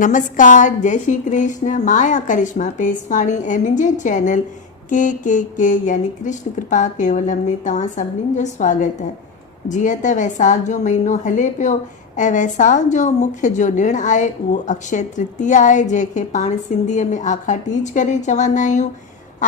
नमस्कार, जय श्री कृष्ण। माया करिश्मा पेसवाणी ऐं मुंहिंजे चैनल के यानी कृष्ण कृपा केवलम में तव्हां सभिनीनि जो स्वागत है। जीअं त वैसाख जो महीनो हले पियो ऐं वैसाख जो मुख्य जो ॾिणु आहे उहो अक्षय तृतीया आहे, जंहिंखे पाण सिंधीअ में आखा टीज करे चवंदा आहियूं।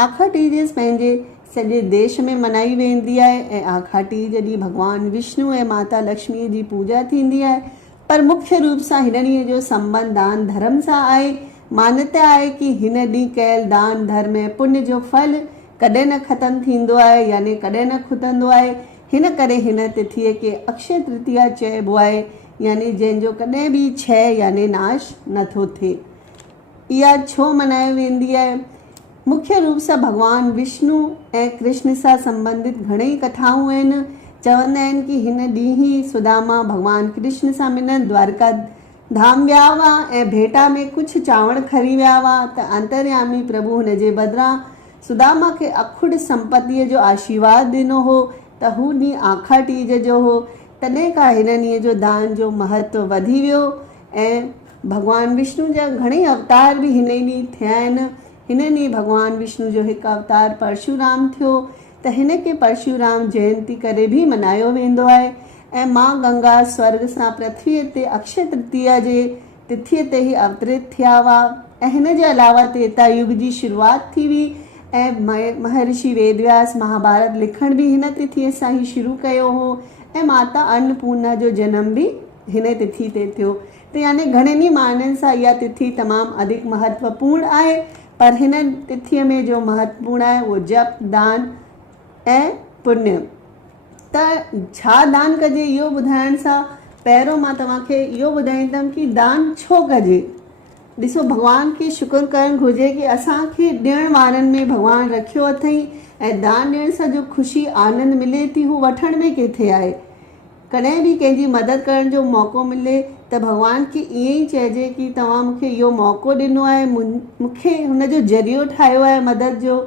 आखा टीज पंहिंजे सॼे देश में मनाई वेंदी आहे ऐं आखा टीज ॾींहुं भॻवानु विष्णु ऐं माता लक्ष्मीअ जी पूॼा थींदी आहे। पर मुख्य रूप सां हिन ॾींहं जो संबंध दान धर्म सां आहे। मान्यता आहे कि हिन ॾींहुं कयल दान धर्म ऐं पुण्य जो फल कॾहिं न ख़तमु थींदो आहे, यानी कॾहिं न खुटंदो आहे। हिन करे हिन तिथीअ खे अक्षय तृतीया चइबो आहे, यानी जंहिंजो कॾहिं बि क्षय यानी नाश नथो थिए। इहा छो मनाई वेंदी आहे? मुख्य रूप सां भॻवानु विष्णु ऐं कृष्ण सां संबंधित घणेई कथाऊं आहिनि। चवंदा आहिनि कि हिन ॾींहुं ई सुदामा भॻवानु कृष्ण सां मिलण द्वारका धाम विया हुआ ऐं भेटा में कुझु चांवर खरी विया हुआ त अंतर्यामी प्रभु हुन जे बदिरां सुदामा खे अखुड़ संपत्तीअ जो आशीर्वाद ॾिनो हो त हू ॾींहुं आखा टीज जो हो। तॾहिं खां हिन ॾींहं जो दान जो महत्व वधी वियो ऐं भॻवानु विष्णु जा घणेई अवतार बि हिन ई ॾींहुं थिया आहिनि। हिन ॾींहुं भॻवानु विष्णु जो हिकु अवतार परशुराम थियो त हिन खे परशुराम जयंती करे बि मनायो वेंदो आहे। ऐं मां गंगा स्वर्ग सां पृथ्वीअ ते अक्षय तृतीया जे तिथीअ ते ई अवतरित थिया हुआ ऐं हिन जे अलावा त्रेता युग जी शुरूआति थी हुई ऐं महर्षि वेदव्यास महाभारत लिखण बि हिन तिथीअ सां ई शुरू कयो हो ऐं माता अन्नपूर्णा जो जनम बि हिन तिथि ते थियो। त यानी घणनि ई माननि सां इहा तिथि तमामु अधिक महत्वपूर्ण आहे। पर हिन तिथीअ में जो महत्वपूर्ण आहे उहो जप, दान ऐं पुण्य। त छा दान कजे इहो ॿुधाइण सां पहिरियों मां तव्हांखे इहो ॿुधाईंदमि कि दान छो कजे। ॾिसो, भॻवान खे शुक्र करणु घुरिजे कि असांखे ॾियण वारनि में भॻवानु रखियो अथई ऐं दान ॾियण सां जो ख़ुशी आनंद मिले थी हू वठण में किथे आहे। कॾहिं बि कंहिंजी मदद करण जो मौक़ो मिले त भॻवान खे ईअं ई चइजे कि तव्हां मूंखे इहो मौक़ो ॾिनो आहे, मूंखे हुनजो ज़रियो ठाहियो आहे मदद जो।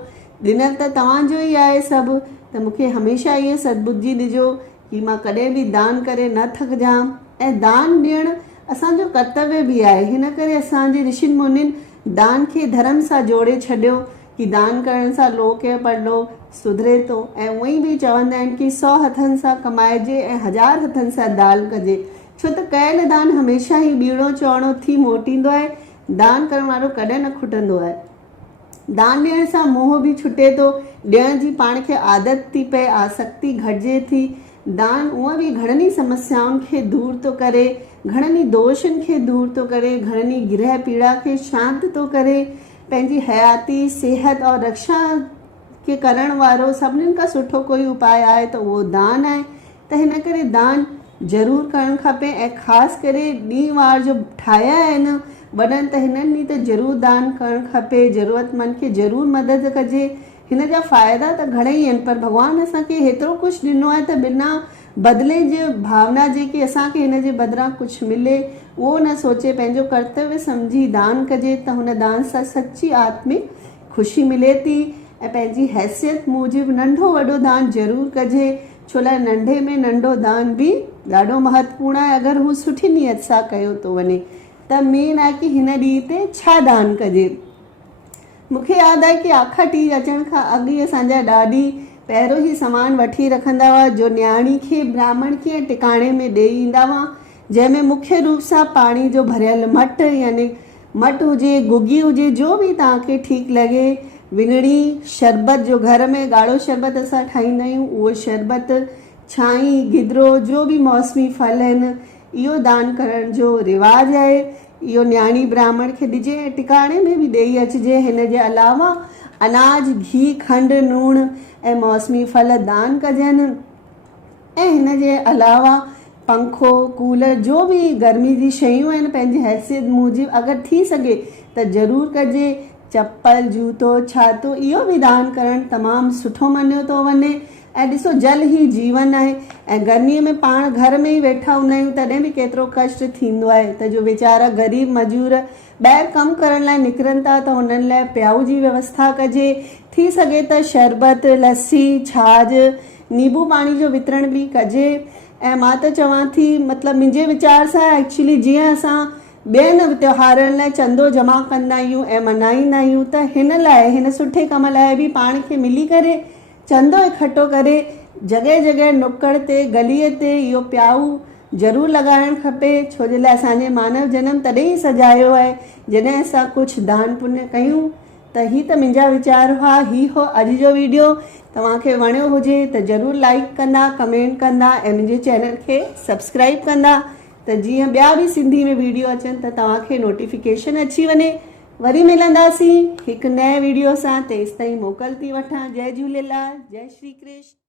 ॾिनल त तव्हांजो ई आहे सभु, त मूंखे हमेशह ईअं सद्बुद्धि ॾिजो कि मां कॾहिं बि दान करे न थकिजां। ऐं दान ॾियणु असांजो कर्तव्य बि आहे। हिन करे असांजे ऋषिनि मुनिनि दान खे धर्म सां जोड़े छॾियो कि दान करण सां लोक ऐं परलोक सुधरे थो। ऐं उअं ई बि चवंदा आहिनि कि 100 हथनि सां कमाइजे ऐं 1000 हथनि सां दान कजे, छो त कयल दान हमेशह ई ॿीणो चौड़ो थी मोटींदो आहे। दान करण वारो कॾहिं न खुटंदो आहे। दान ॾियण सां मोह बि छुटे थो, ॾियण जी पाण खे आदत थी पए, आसक्ति घटिजे थी। दान उहा बि घणनि समस्याउनि खे दूर थो करे, घणनि दोषनि खे दूर थो करे, घणनि गृह पीड़ा खे शांत थो करे। पंहिंजी हयाती, सिहत और रक्षा खे करण वारो सभिनीनि खां सुठो कोई उपाय आहे त उहो दान आहे। त हिन करे दान ज़रूरु करणु खपे ऐं ख़ासि करे ॾींहुं वार जो ठाहिया आहिनि वॾनि त हिननि ॾींहं त ज़रूरु दान करणु खपे। ज़रूरतमंद खे ज़रूरु मदद कजे। हिन जा फ़ाइदा त घणेई आहिनि, पर भॻवानु असांखे हेतिरो कुझु ॾिनो आहे त बिना बदिले जे भावना जे कि असांखे हिन जे बदिरां कुझु मिले उहो न सोचे पंहिंजो कर्तव्य सम्झी दान कजे त हुन दान सां सची आत्मिक ख़ुशी मिले थी। ऐं पंहिंजी हैसियत मूजिबि नंढो वॾो दान ज़रूरु कजे, छो लाइ नंढे में नंढो दान बि ॾाढो महत्वपूर्ण आहे अगरि हू सुठी नियत सां कयो थो वञे। त मेन आहे कि हिन ॾींहं ते छा दान कजे। मूंखे यादि आहे कि आखा टीज अचण खां अॻु ई असांजा ॾाढी पहिरियों ई सामान वठी रखंदा हुआ जो न्याणी खे ब्राह्मण खे टिकाणे में ॾेई ईंदा हुआ, जंहिंमें मुख्य रूप सां पाणी जो भरियल मट, यानी मट हुजे, गुगी हुजे, जो बि तव्हांखे ठीकु लॻे, विङणी, शरबत जो घर में ॻाढ़ो शरबत असां ठाहींदा आहियूं उहो शरबत, छाई, गिदरो, जो बि मौसमी फल आहिनि, इहो दान करण जो रिवाज आहे। इहो न्याणी ब्राह्मण खे ॾिजे ऐं टिकाणे में बि ॾेई अचिजे। हिन जे अलावा अनाज, घी, खंडु, लूणु ऐं मौसमी फल दान कजनि। ऐं हिन जे अलावा पंखो, कूलर, जो बि गर्मी जी शयूं आहिनि पंहिंजी हैसियत मूजिबि अगरि थी सघे त ज़रूरु कजे। चप्पल, जूतो, छातो, इहो बि दान करणु तमामु सुठो मञियो थो वञे। ऐं ॾिसो, जल ई जीवन आहे ऐं गर्मीअ में पाण घर में ई वेठा हूंदा आहियूं तॾहिं बि केतिरो कष्ट थींदो आहे त जो वीचारा ग़रीब मजूर ॿाहिरि कमु करण लाइ निकिरनि था त हुननि लाइ प्याऊ जी व्यवस्था कजे। थी सघे त शरबत, लस्सी, छाछ, नींबू पाणी जो वितरण बि कजे। ऐं मां त चवां थी, मतिलबु मुंहिंजे वीचार सां एक्चुअली जीअं असां ॿियनि त्योहारनि लाइ चंदो जमा कंदा आहियूं ऐं मल्हाईंदा आहियूं, त हिन लाइ, हिन सुठे कम लाइ बि पाण खे मिली करे चंदो इकठो करे जॻह जॻह नुकड़ ते, गलीअ ते इहो प्याऊ ज़रूरु लॻाइणु खपे। छो जे लाइ असांजे मानव जनम तॾहिं ई सजायो आहे जॾहिं असां कुझु दान पुण्य कयूं। त ही त मुंहिंजा वीचार हुआ। ही हो अॼु जो वीडियो। तव्हांखे वणियो हुजे त ज़रूरु लाइक कंदा, कमेंट कंदा ऐं मुंहिंजे चैनल खे सब्सक्राइब कंदा, त जीअं ॿिया बि सिंधी में वीडियो अचनि त तव्हांखे नोटिफिकेशन अची वञे। वरी मिलंदासीं हिकु नए वीडियो सां। तेसिताईं मोकल थी वठां। जय झूलेलाल, जय श्री कृष्ण।